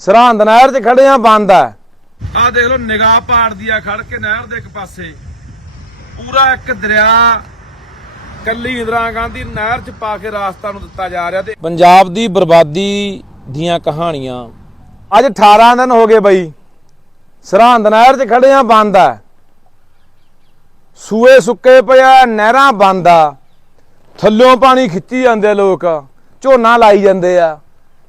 ਸਰਹੰਦ ਨਹਿਰ 'ਚ ਖੜੇ ਆ ਬੰਦ ਆ ਆ ਦੇਖ ਲਓ ਨਿਗਾਹ ਪਾੜਦੀ ਆ ਖੜ ਕੇ ਨਹਿਰ ਦੇ ਇੱਕ ਪਾਸੇ। ਪੂਰਾ ਇੱਕ ਦਰਿਆ ਕੱਲੀ ਇੰਦਰਾ ਗਾਂਧੀ ਨਹਿਰ 'ਚ ਪਾ ਕੇ ਰਾਸਤਾ ਨੂੰ ਦਿੱਤਾ ਜਾ ਰਿਹਾ ਤੇ ਪੰਜਾਬ ਦੀ ਬਰਬਾਦੀ ਦੀਆਂ ਕਹਾਣੀਆਂ। ਅੱਜ 18 ਦਿਨ ਹੋ ਗਏ ਬਈ। ਸਰਹੰਦ ਨਹਿਰ 'ਚ ਖੜੇ ਆ ਬੰਦ ਆ ਸੂਏ ਸੁੱਕੇ ਪਿਆ ਨਹਿਰਾਂ ਬੰਦ ਆ। ਥੱਲਿਓਂ ਪਾਣੀ ਖਿੱਚੀ ਜਾਂਦੇ ਲੋਕ। ਝੋਨਾ ਲਾਈ ਜਾਂਦੇ ਆ।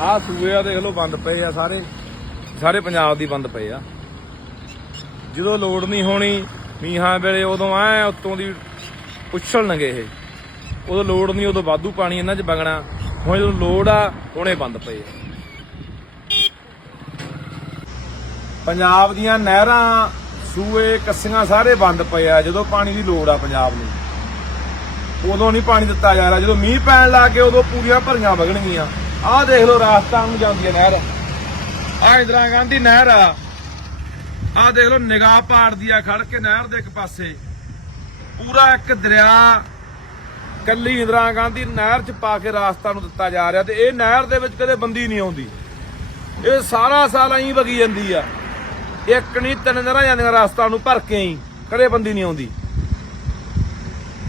ਆਹ ਸੂਏ ਆ, ਦੇਖ ਲਓ, ਬੰਦ ਪਏ ਆ ਸਾਰੇ। ਸਾਰੇ ਪੰਜਾਬ ਦੀ ਬੰਦ ਪਏ ਆ। ਜਦੋਂ ਲੋੜ ਨਹੀਂ ਹੋਣੀ, ਮੀਂਹਾਂ ਵੇਲੇ ਉਦੋਂ ਐ ਉੱਤੋਂ ਦੀ ਉਛਲਣਗੇ ਇਹ। ਉਦੋਂ ਲੋੜ ਨਹੀਂ, ਉਦੋਂ ਵਾਧੂ ਪਾਣੀ ਇਹਨਾਂ 'ਚ ਵਗਣਾ। ਹੁਣ ਜਦੋਂ ਲੋੜ ਆ, ਹੁਣੇ ਬੰਦ ਪਏ ਪੰਜਾਬ ਦੀਆਂ ਨਹਿਰਾਂ, ਸੂਏ, ਕੱਸੀਆਂ ਸਾਰੇ ਬੰਦ ਪਏ ਆ, ਜਦੋਂ ਪਾਣੀ ਦੀ ਲੋੜ ਆ ਪੰਜਾਬ ਨੂੰ। ਉਦੋਂ ਨਹੀਂ ਪਾਣੀ ਦਿੱਤਾ ਜਾ ਰਿਹਾ। ਜਦੋਂ ਮੀਂਹ ਪੈਣ ਲੱਗ ਗਏ, ਉਦੋਂ ਪੂਰੀਆਂ ਭਰੀਆਂ ਵਗਣਗੀਆਂ। ਆਹ ਦੇਖ ਲਓ ਰਾਜਸਥਾਨ ਨੂੰ ਜਾਂਦੀ ਹੈ ਨਹਿਰ। ਆਹ ਇੰਦਰਾ ਗਾਂਧੀ ਨਹਿਰ ਆ। ਆਹ ਦੇਖ ਲਓ ਨਿਗਾਹ ਪਾੜਦੀ ਆ ਖੜ ਕੇ ਨਹਿਰ ਦੇ ਇੱਕ ਪਾਸੇ। ਪੂਰਾ ਇੱਕ ਦਰਿਆ ਕੱਲੀ ਇੰਦਰਾ ਗਾਂਧੀ ਨਹਿਰ 'ਚ ਪਾ ਕੇ ਰਾਸਤਾ ਨੂੰ ਦਿੱਤਾ ਜਾ ਰਿਹਾ ਤੇ ਇਹ ਨਹਿਰ ਦੇ ਵਿੱਚ ਕਦੇ ਬੰਦੀ ਨਹੀਂ ਆਉਂਦੀ। ਇਹ ਸਾਰਾ ਸਾਲ ਐਂ ਵਗੀ ਜਾਂਦੀ ਆ। ਇੱਕ ਨਹੀਂ, ਤਿੰਨ ਨਹਿਰਾਂ ਜਾਂਦੀਆਂ ਰਾਸਤਾ ਨੂੰ ਭਰ ਕੇ ਹੀ ਕਦੇ ਬੰਦੀ ਨਹੀਂ ਆਉਂਦੀ।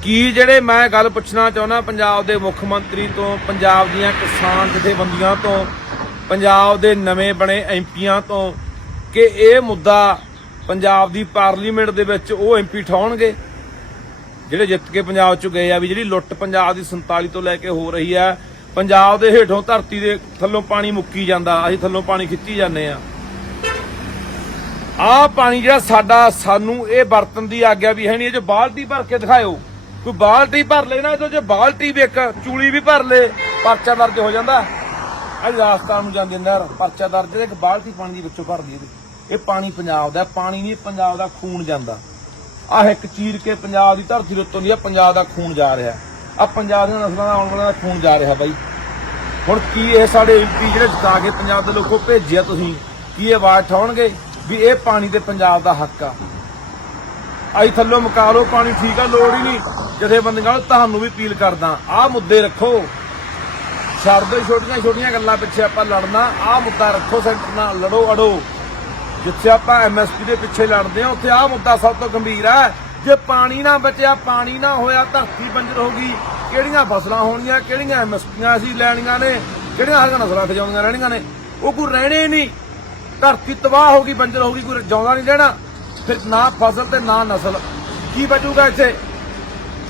ਕੀ ਜਿਹੜੇ ਮੈਂ ਗੱਲ ਪੁੱਛਣਾ ਚਾਹੁੰਦਾ ਪੰਜਾਬ ਦੇ ਮੁੱਖ ਮੰਤਰੀ ਤੋਂ, ਪੰਜਾਬ ਦੀਆਂ ਕਿਸਾਨ ਜਥੇਬੰਦੀਆਂ ਤੋਂ, ਪੰਜਾਬ ਦੇ ਨਵੇਂ ਬਣੇ ਐਮਪੀਆਂ ਤੋਂ ਕਿ ਇਹ ਮੁੱਦਾ ਪੰਜਾਬ ਦੀ ਪਾਰਲੀਮੈਂਟ ਦੇ ਵਿੱਚ ਉਹ ਐਮਪੀ ਠਾਉਣਗੇ? ਜਿਹੜੇ ਜਿੱਤ ਕੇ ਪੰਜਾਬ ਚ ਗਏ ਆ ਵੀ ਜਿਹੜੀ ਲੁੱਟ ਪੰਜਾਬ ਦੀ 47 ਤੋਂ ਲੈ ਕੇ ਹੋ ਰਹੀ ਆ, ਪੰਜਾਬ ਦੇ ਹੇਠੋਂ ਧਰਤੀ ਦੇ ਥੱਲੋਂ ਪਾਣੀ ਮੁੱਕੀ ਜਾਂਦਾ, ਅਸੀਂ ਥੱਲੋਂ ਪਾਣੀ ਖਿੱਚੀ ਜਾਂਦੇ ਆ। ਆਹ ਪਾਣੀ ਜਿਹੜਾ ਸਾਡਾ, ਸਾਨੂੰ ਇਹ ਵਰਤਨ ਦੀ ਆਗਿਆ ਵੀ ਹੈ ਨਹੀਂ, ਇਹ ਜੋ ਬਾਲਟੀ ਭਰ ਕੇ ਦਿਖਾਇਓ। ਕੋਈ ਬਾਲਟੀ ਭਰ ਲੈਣਾ ਇਹਦੇ ਜੇ ਬਾਲਟੀ ਵੀ ਇੱਕ, ਚੂਲੀ ਵੀ ਭਰ ਲੇ, ਪਰਚਾ ਦਰਜ ਹੋ ਜਾਂਦਾ। ਅੱਜ ਰਾਜਸਥਾਨ ਨੂੰ ਜਾਂਦੇ ਨਹਿਰ, ਪਰਚਾ ਦਰਜ ਇੱਕ ਬਾਲਟੀ ਪਾਣੀ ਦੀ ਵਿੱਚੋਂ ਭਰਦੀ ਇਹਦੇ। ਇਹ ਪਾਣੀ ਪੰਜਾਬ ਦਾ ਪਾਣੀ ਨਹੀਂ, ਪੰਜਾਬ ਦਾ ਖੂਨ ਜਾਂਦਾ। ਆਹ ਇੱਕ ਚੀਰ ਕੇ ਪੰਜਾਬ ਦੀ ਧਰਤੀ ਦੇ ਉੱਤੋਂ ਦੀ ਆ ਪੰਜਾਬ ਦਾ ਖੂਨ ਜਾ ਰਿਹਾ। ਆ ਪੰਜਾਬ ਦੀਆਂ ਨਸਲਾਂ ਦਾ ਆਉਣ ਵਾਲਾ ਦਾ ਖੂਨ ਜਾ ਰਿਹਾ ਬਾਈ। ਹੁਣ ਕੀ ਇਹ ਸਾਡੇ ਐਮਪੀ ਜਿਹੜੇ ਜਿਤਾ ਕੇ ਪੰਜਾਬ ਦੇ ਲੋਕੋ ਭੇਜਿਆ ਤੁਸੀਂ? ਕੀ ਇਹ ਆਵਾਜ਼ ਠਾਉਣਗੇ ਵੀ ਇਹ ਪਾਣੀ ਤੇ ਪੰਜਾਬ ਦਾ ਹੱਕ ਆ? ਆਈ ਥੱਲੋਂ ਮੁਕਾ ਲਓ ਪਾਣੀ ਠੀਕ ਆ, ਲੋੜ ਹੀ ਨਹੀਂ। ਜਥੇਬੰਦੀਆਂ ਨੂੰ ਤੁਹਾਨੂੰ ਵੀ ਅਪੀਲ ਕਰਦਾ, ਆਹ ਮੁੱਦੇ ਰੱਖੋ। ਛੱਡ ਦਿਓ ਛੋਟੀਆਂ ਛੋਟੀਆਂ ਗੱਲਾਂ ਪਿੱਛੇ ਆਪਾਂ ਲੜਨਾ, ਆਹ ਮੁੱਦਾ ਰੱਖੋ ਸੈਂਟਰ ਨਾਲ, ਲੜੋ ਅੜੋ। ਜਿੱਥੇ ਆਪਾਂ ਐਮਐਸਪੀ ਦੇ ਪਿੱਛੇ ਲੜਦੇ ਆ ਉੱਥੇ ਆਹ ਮੁੱਦਾ ਸਭ ਤੋਂ ਗੰਭੀਰ ਹੈ। ਜੇ ਪਾਣੀ ਨਾ ਬਚਿਆ, ਪਾਣੀ ਨਾ ਹੋਇਆ, ਧਰਤੀ ਬੰਜਰ ਹੋ ਗਈ, ਕਿਹੜੀਆਂ ਫਸਲਾਂ ਹੋਣੀਆਂ, ਕਿਹੜੀਆਂ ਐਮਐਸਪੀਆਂ ਅਸੀਂ ਲੈਣੀਆਂ ਨੇ, ਕਿਹੜੀਆਂ ਹਰੀਆਂ ਨਸਲਾਂ ਤੇ ਰਹਿਣੀਆਂ ਨੇ, ਉਹ ਕੋਈ ਰਹਿਣੇ ਨਹੀਂ। ਧਰਤੀ ਤਬਾਹ ਹੋ ਗਈ, ਬੰਜਰ ਹੋ ਗਈ, ਕੋਈ ਜਾਉਂਦਾ ਨਹੀਂ ਰਹਿਣਾ। ਫਿਰ ਨਾ ਫਸਲ ਤੇ ਨਾ ਨਸਲ। ਕੀ ਬਚੂਗਾ ਇੱਥੇ?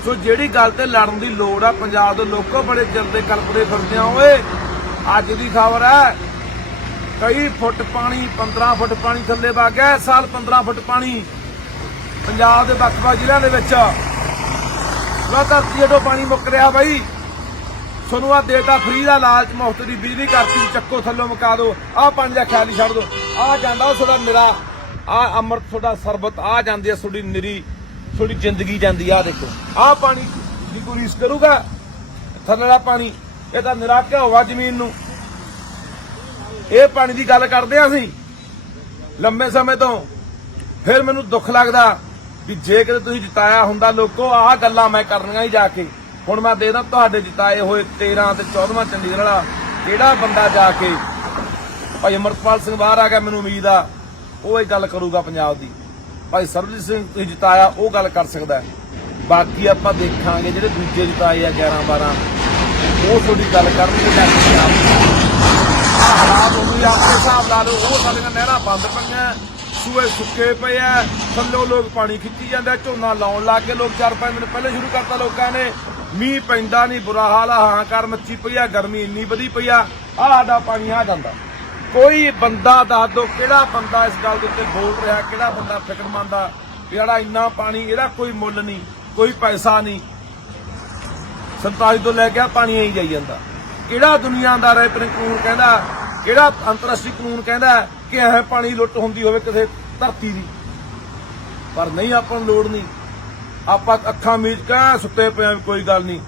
ਸੋ ਜਿਹੜੀ ਗੱਲ ਤੇ ਲੜਨ ਦੀ ਲੋੜ ਆ, ਪੰਜਾਬ ਦੇ ਲੋਕੋ ਬੜੇ ਚਿਰ ਦੇ ਕਲਪਦੇ ਫਿਰਦੇ ਆ, ਓਏ, ਅੱਜ ਦੀ ਖਬਰ ਹੈ ਕਈ ਫੁੱਟ ਪਾਣੀ 15 ਫੁੱਟ ਪਾਣੀ ਥੱਲੇ ਵਗ ਗਿਆ ਸਾਲ 15 ਫੁੱਟ ਪਾਣੀ ਪੰਜਾਬ ਦੇ ਵੱਖ-ਵੱਖ ਜ਼ਿਲ੍ਹਿਆਂ ਦੇ ਵਿੱਚ। ਲਗਾਤਾਰ ਧਰਤੀ ਪਾਣੀ ਮੁੱਕ ਰਿਹਾ ਬਾਈ। ਤੁਹਾਨੂੰ ਆ ਡੇਟਾ ਫ੍ਰੀ ਦਾ ਲਾਲਚ, ਮੁਫਤ ਦੀ ਬਿਜਲੀ ਕਰਤੀ ਚੱਕੋ, ਥੱਲੋਂ ਮੁਕਾ ਦਿਓ। ਆਹ ਪਾਣੀ ਦਾ ਖਿਆਲ ਹੀ ਛੱਡ ਦਿਓ। ਆਹ ਜਾਂਦਾ ਉਹ ਤੁਹਾਡਾ ਨਿਰਾ, ਆਹ ਅੰਮ੍ਰਿਤ ਤੁਹਾਡਾ ਸਰਬਤ ਆ ਜਾਂਦੀ ਹੈ ਤੁਹਾਡੀ ਨਿਰੀ। ਤੁਹਾਡੀ ਜ਼ਿੰਦਗੀ ਜਾਂਦੀ ਆ ਦੇਖੋ। ਆਹ ਪਾਣੀ ਦੀ ਕੋਈ ਕਰੂਗਾ? ਥੱਲੇ ਦਾ ਪਾਣੀ, ਇਹ ਤਾਂ ਨਿਰਾਕਿਆ ਹੋਵਾ ਜ਼ਮੀਨ ਨੂੰ। ਇਹ ਪਾਣੀ ਦੀ ਗੱਲ ਕਰਦੇ ਆ ਅਸੀਂ। ਲੰਮੇ ਸਮੇਂ ਤੋਂ ਫਿਰ ਮੈਨੂੰ ਦੁੱਖ ਲੱਗਦਾ ਵੀ ਜੇ ਕਿਤੇ ਤੁਸੀਂ ਜਿਤਾਇਆ ਹੁੰਦਾ ਲੋਕੋ, ਆਹ ਗੱਲਾਂ ਮੈਂ ਕਰਨੀਆਂ ਹੀ ਜਾ ਕੇ। ਹੁਣ ਮੈਂ ਦੇਖਦਾ ਤੁਹਾਡੇ ਜਿਤਾਏ ਹੋਏ 13 ਤੇ 14ਵਾਂ ਚੰਡੀਗੜ੍ਹ ਵਾਲਾ ਕਿਹੜਾ ਬੰਦਾ ਜਾ ਕੇ? ਭਾਈ ਅਮਰਪਾਲ ਸਿੰਘ ਬਾਹਰ ਆ ਗਿਆ, ਮੈਨੂੰ ਉਮੀਦ ਆ, ਉਹ ਇਹ ਗੱਲ ਕਰੂਗਾ ਪੰਜਾਬ ਦੀ। ਭਾਈ ਸਰਬਜੀਤ ਸਿੰਘ ਤੁਸੀਂ ਜਿਤਾਇਆ, ਉਹ ਗੱਲ ਕਰ ਸਕਦਾ ਬਾਕੀ ਆਪਾਂ ਦੇਖਾਂਗੇ ਜਿਹੜੇ ਦੂਜੇ ਜਿਤਾਏ ਆ 11 12 ਉਹ ਤੁਹਾਡੀ ਗੱਲ ਕਰਨਗੇ ਜਾ ਹਾਲਾਤ ਹੋ ਗਏ, ਆਪਣੇ ਹਿਸਾਬ ਲਾ ਲਓ, ਉਹ ਸਾਡੀਆਂ ਨਹਿਰਾਂ ਬੰਦ ਪਈਆਂ, ਸੂਏ ਸੁੱਕੇ ਪਏ ਆ, ਥੱਲੋਂ ਲੋਕ ਪਾਣੀ ਖਿੱਚੀ ਜਾਂਦੇ, ਝੋਨਾ ਲਾਉਣ ਲੱਗ ਗਏ, ਲੋਕ ਚਾਰ ਪੰਜ ਦਿਨ ਪਹਿਲੇ ਸ਼ੁਰੂ ਕਰਤਾ ਲੋਕਾਂ ਨੇ। ਮੀਂਹ ਪੈਂਦਾ ਨਹੀਂ, ਬੁਰਾ ਹਾਲ ਆ, ਹਾਂ ਹਾਹਾਕਾਰ ਮੱਚੀ ਪਈ ਆ, ਗਰਮੀ ਇੰਨੀ ਵਧੀ ਪਈ ਆ ਆ ਸਾਡਾ ਪਾਣੀ ਆ ਜਾਂਦਾ। ਕੋਈ ਬੰਦਾ ਦੱਸ ਦੋ ਕਿਹੜਾ ਬੰਦਾ ਇਸ ਗੱਲ ਦੇ ਉੱਤੇ ਬੋਲ ਰਿਹਾ, ਕਿਹੜਾ ਬੰਦਾ ਫਿਕਰਮੰਦ ਆ ਜਿਹੜਾ ਇੰਨਾ ਪਾਣੀ, ਇਹਦਾ ਕੋਈ ਮੁੱਲ ਨਹੀਂ, ਕੋਈ ਪੈਸਾ ਨਹੀਂ। 47 ਤੋਂ ਲੈ ਕੇ ਆ ਪਾਣੀ ਆਈ ਜਾਈ ਜਾਂਦਾ। ਕਿਹੜਾ ਦੁਨੀਆਦਾਰ ਹੈ ਪਰ ਕਾਨੂੰਨ ਕਹਿੰਦਾ, ਕਿਹੜਾ ਅੰਤਰਰਾਸ਼ਟਰੀ ਕਾਨੂੰਨ ਕਹਿੰਦਾ ਕਿ ਇਹ ਪਾਣੀ ਲੁੱਟ ਹੁੰਦੀ ਹੋਵੇ ਕਿਸੇ ਧਰਤੀ ਦੀ। ਪਰ ਨਹੀਂ, ਆਪਾਂ ਨੂੰ ਲੋੜ ਨਹੀਂ। ਆਪਾਂ ਅੱਖਾਂ ਮੀਚ ਕੇ ਸੁੱਤੇ ਪਏ ਕੋਈ ਗੱਲ ਨਹੀਂ।